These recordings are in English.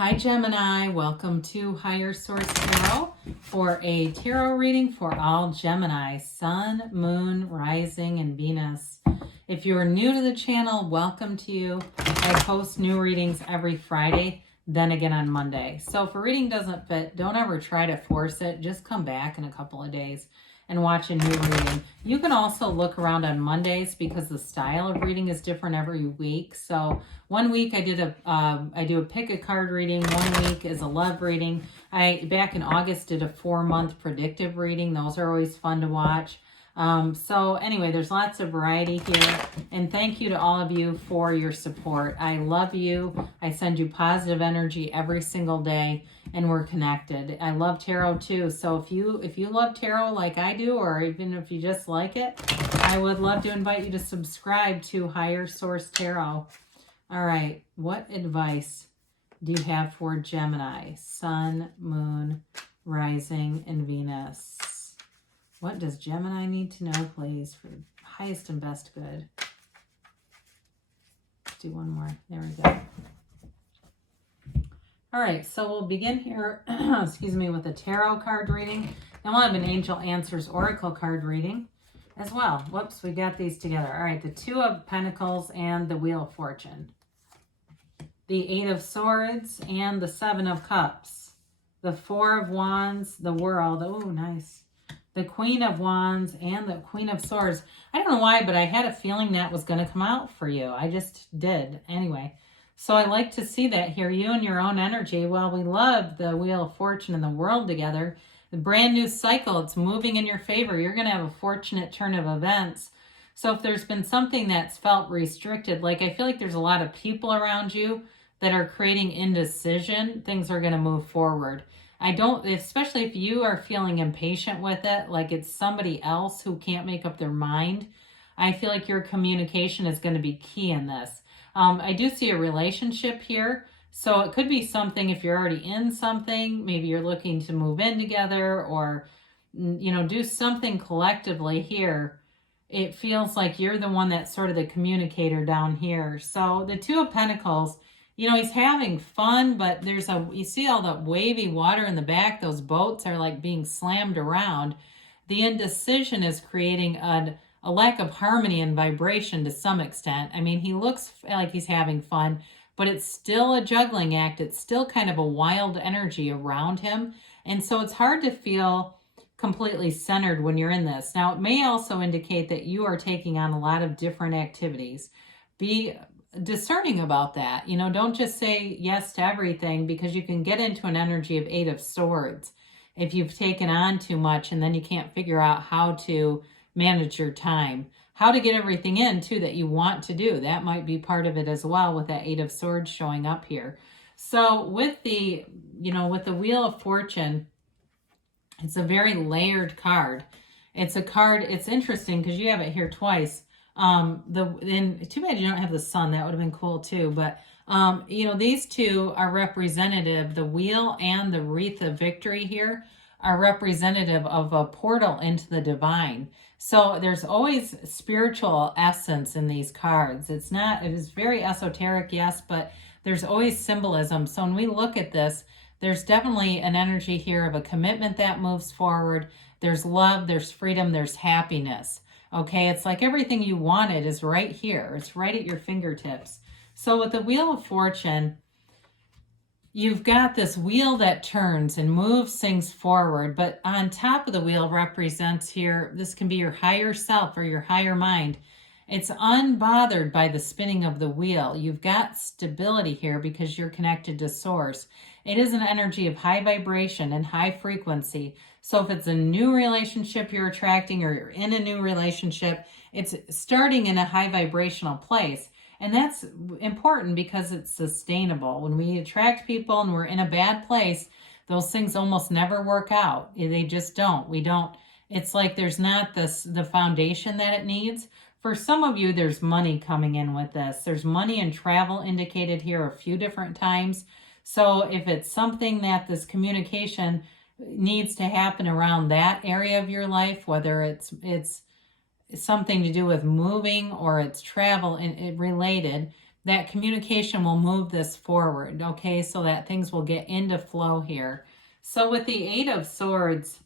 Hi Gemini, welcome to Higher Source Tarot for a tarot reading for all Gemini, Sun, Moon, Rising, and Venus. If you're new to the channel, welcome to you. I post new readings every Friday, then again on Monday. So if a reading doesn't fit, don't ever try to force it. Just come back in a couple of days and watch a new reading. You can also look around on Mondays because the style of reading is different every week. So one week I do a pick a card reading. 1 week is a love reading. Back in August did a 4-month predictive reading. Those are always fun to watch. So anyway, there's lots of variety here, and thank you to all of you for your support. I love you. I send you positive energy every single day, and we're connected. I love tarot too. So if you love tarot like I do, or even if you just like it, I would love to invite you to subscribe to Higher Source Tarot. All right, what advice do you have for Gemini, Sun, Moon, Rising, and Venus? What does Gemini need to know, please, for the highest and best good? Let's do one more. There we go. All right, so we'll begin here, excuse me, with a tarot card reading. Then we'll have an Angel Answers Oracle card reading as well. Whoops, we got these together. All right, the Two of Pentacles and the Wheel of Fortune. The Eight of Swords and the Seven of Cups. The Four of Wands, the World. Oh, nice. The Queen of Wands and the Queen of Swords. I don't know why, but I had a feeling that was going to come out for you. I just did. Anyway, so I like to see that here. You and your own energy. Well, we love the Wheel of Fortune and the World together. The brand new cycle. It's moving in your favor. You're going to have a fortunate turn of events. So if there's been something that's felt restricted, like I feel like there's a lot of people around you that are creating indecision, things are going to move forward. Especially if you are feeling impatient with it, like it's somebody else who can't make up their mind, I feel like your communication is going to be key in this. I do see a relationship here. So it could be something if you're already in something, maybe you're looking to move in together or, do something collectively here. It feels like you're the one that's sort of the communicator down here. So the Two of Pentacles, he's having fun, but you see all the wavy water in the back. Those boats are like being slammed around. The indecision is creating a lack of harmony and vibration to some extent. I mean, he looks like he's having fun, but it's still a juggling act. It's still kind of a wild energy around him. And so it's hard to feel completely centered when you're in this. Now, it may also indicate that you are taking on a lot of different activities. Be discerning about that. Don't just say yes to everything, because you can get into an energy of Eight of Swords if you've taken on too much and then you can't figure out how to manage your time, how to get everything in too that you want to do. That might be part of it as well, with that Eight of Swords showing up here. So with the Wheel of Fortune, it's a very layered card. It's a card, it's interesting because you have it here twice. Too bad you don't have the Sun. That would have been cool too. But, these two are representative. The Wheel and the Wreath of Victory here are representative of a portal into the divine. So there's always spiritual essence in these cards. It is very esoteric, yes, but there's always symbolism. So when we look at this, there's definitely an energy here of a commitment that moves forward. There's love, there's freedom, there's happiness. Okay, it's like everything you wanted is right here. It's right at your fingertips. So with the Wheel of Fortune, you've got this wheel that turns and moves things forward, but on top of the wheel represents here, this can be your higher self or your higher mind. It's unbothered by the spinning of the wheel. You've got stability here because you're connected to source. It is an energy of high vibration and high frequency. So if it's a new relationship you're attracting, or you're in a new relationship, it's starting in a high vibrational place. And that's important because it's sustainable. When we attract people and we're in a bad place, those things almost never work out. They just don't. It's like there's not the foundation that it needs. For some of you, there's money coming in with this. There's money and travel indicated here a few different times. So if it's something that this communication needs to happen around that area of your life, whether it's something to do with moving or it's travel and it related, that communication will move this forward, okay, so that things will get into flow here. So with the Eight of Swords,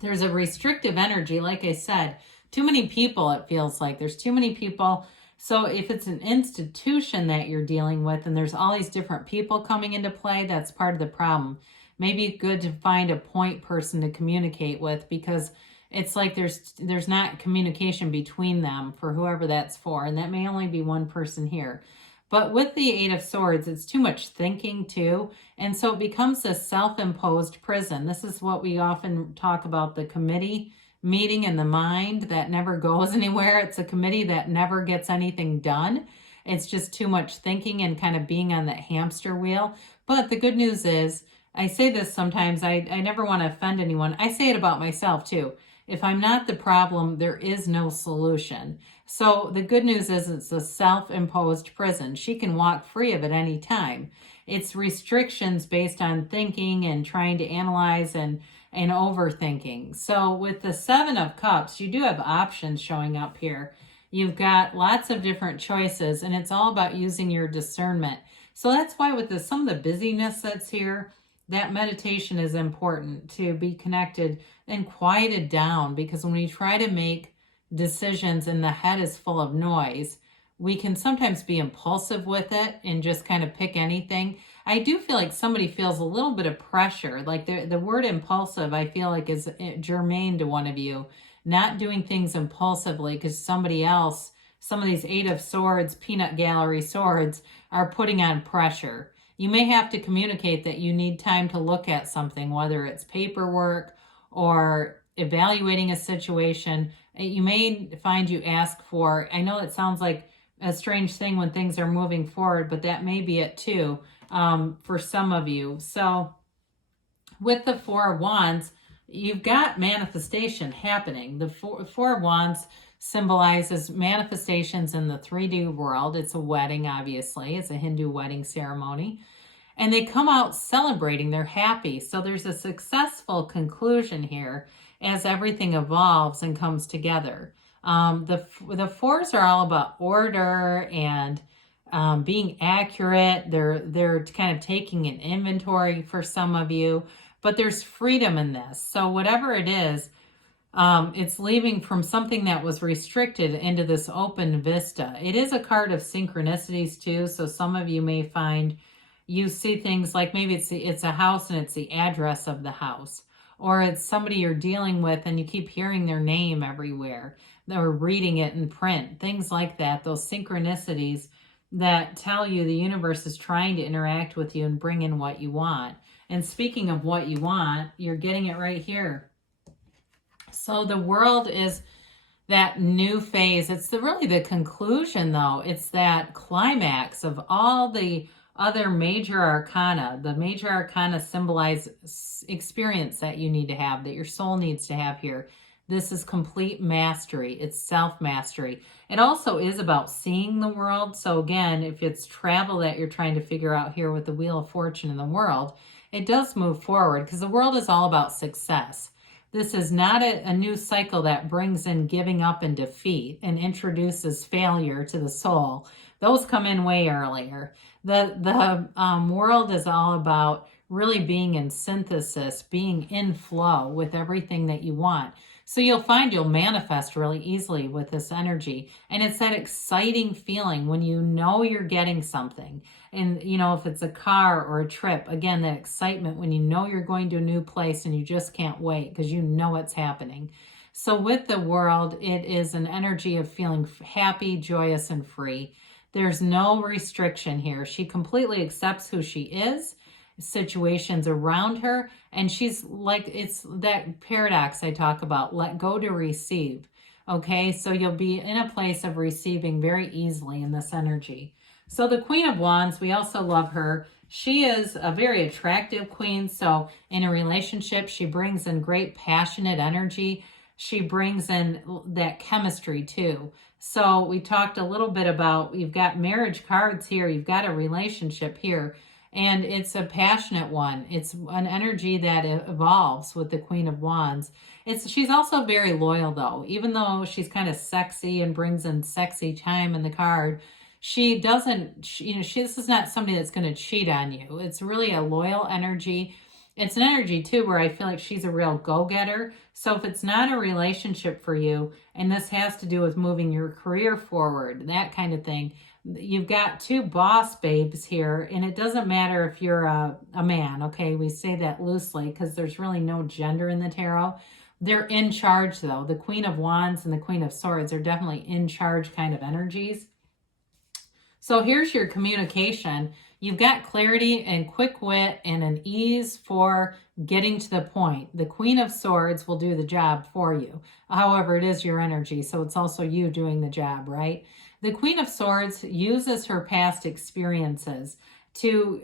there's a restrictive energy, like I said. Too many people, it feels like. There's too many people. So if it's an institution that you're dealing with and there's all these different people coming into play, that's part of the problem. Maybe it's good to find a point person to communicate with, because it's like there's not communication between them for whoever that's for. And that may only be one person here. But with the Eight of Swords, it's too much thinking too. And so it becomes a self-imposed prison. This is what we often talk about, the committee meeting in the mind that never goes anywhere. It's a committee that never gets anything done. It's just too much thinking and kind of being on that hamster wheel. But the good news is, I say this sometimes, I never want to offend anyone. I say it about myself too. If I'm not the problem, there is no solution. So the good news is it's a self-imposed prison. She can walk free of it any time. It's restrictions based on thinking and trying to analyze and overthinking. So with the Seven of Cups, you do have options showing up here. You've got lots of different choices, and it's all about using your discernment. So that's why with some of the busyness that's here, that meditation is important, to be connected and quieted down, because when we try to make decisions and the head is full of noise, we can sometimes be impulsive with it and just kind of pick anything. I do feel like somebody feels a little bit of pressure. Like the word impulsive, I feel like is germane to one of you. Not doing things impulsively because somebody else, some of these Eight of Swords, peanut gallery swords, are putting on pressure. You may have to communicate that you need time to look at something, whether it's paperwork or evaluating a situation. You may find you ask for, I know it sounds like a strange thing when things are moving forward, but that may be it too, for some of you. So with the Four of Wands, you've got manifestation happening. The Four of Wands symbolizes manifestations in the 3D world. It's a wedding, obviously. It's a Hindu wedding ceremony. And they come out celebrating. They're happy. So there's a successful conclusion here as everything evolves and comes together. The fours are all about order and being accurate. They're kind of taking an inventory for some of you, but there's freedom in this. So whatever it is, it's leaving from something that was restricted into this open vista. It is a card of synchronicities too. So some of you may find you see things like maybe it's a house and it's the address of the house, or it's somebody you're dealing with and you keep hearing their name everywhere, or reading it in print, things like that. Those synchronicities that tell you the universe is trying to interact with you and bring in what you want. And speaking of what you want, you're getting it right here. So the world is that new phase. It's really the conclusion, though. It's that climax of all the other major arcana. The major arcana symbolize experience that you need to have, that your soul needs to have here. This is complete mastery. It's self-mastery. It also is about seeing the world. So again, if it's travel that you're trying to figure out here with the Wheel of Fortune in the world, it does move forward because the world is all about success. This is not a new cycle that brings in giving up and defeat and introduces failure to the soul. Those come in way earlier. The world is all about really being in synthesis, being in flow with everything that you want. So you'll find you'll manifest really easily with this energy. And it's that exciting feeling when you know you're getting something. And, you know, if it's a car or a trip, again, that excitement when you know you're going to a new place and you just can't wait because you know it's happening. So with the world, it is an energy of feeling happy, joyous, and free. There's no restriction here. She completely accepts who she is, situations around her, and she's like, it's that paradox I talk about, let go to receive. Okay, so you'll be in a place of receiving very easily in this energy. So the Queen of Wands, we also love her. She is a very attractive queen. So in a relationship, she brings in great passionate energy. She brings in that chemistry too. So we talked a little bit about, you've got marriage cards here, you've got a relationship here, and it's a passionate one. It's an energy that evolves with the Queen of Wands. She's also very loyal though, even though she's kind of sexy and brings in sexy time in the card. She doesn't, this is not somebody that's going to cheat on you. It's really a loyal energy. It's an energy too where I feel like she's a real go-getter. So if it's not a relationship for you, and this has to do with moving your career forward, that kind of thing, you've got two boss babes here, and it doesn't matter if you're a man, okay? We say that loosely because there's really no gender in the tarot. They're in charge though. The Queen of Wands and the Queen of Swords are definitely in charge kind of energies. So here's your communication. You've got clarity and quick wit and an ease for getting to the point. The Queen of Swords will do the job for you. However, it is your energy, so it's also you doing the job, right? The Queen of Swords uses her past experiences to,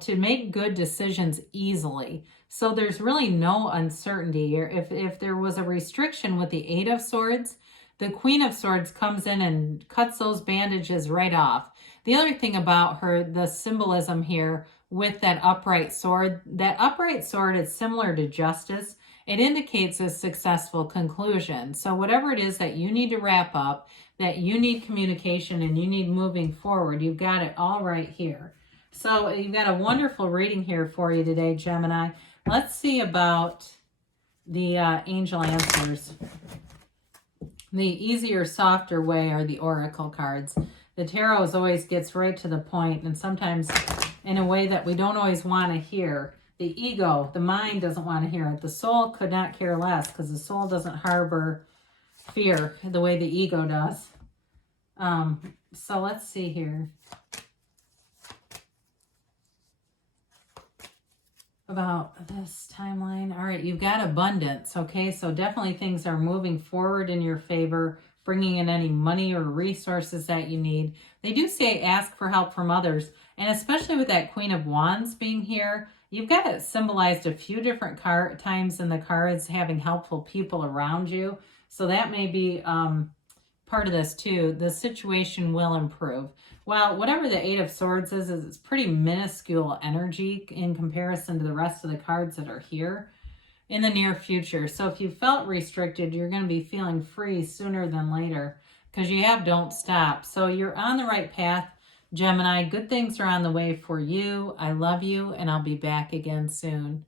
to make good decisions easily. So there's really no uncertainty. If there was a restriction with the Eight of Swords, the Queen of Swords comes in and cuts those bandages right off. The other thing about her, the symbolism here with that upright sword is similar to justice. It indicates a successful conclusion. So whatever it is that you need to wrap up, that you need communication and you need moving forward, you've got it all right here. So you've got a wonderful reading here for you today, Gemini. Let's see about the angel answers. The easier, softer way are the oracle cards. The tarot always gets right to the point, and sometimes in a way that we don't always want to hear. The ego, the mind doesn't want to hear it. The soul could not care less because the soul doesn't harbor fear the way the ego does. So let's see here. About this timeline. All right, you've got abundance, okay? So definitely things are moving forward in your favor, bringing in any money or resources that you need. They do say ask for help from others, and especially with that Queen of Wands being here, you've got it symbolized a few different times in the cards, having helpful people around you. So that may be part of this too. The situation will improve. Well, whatever the Eight of Swords is it's pretty minuscule energy in comparison to the rest of the cards that are here in the near future. So if you felt restricted, you're going to be feeling free sooner than later because you have don't stop. So you're on the right path, Gemini. Good things are on the way for you. I love you, and I'll be back again soon.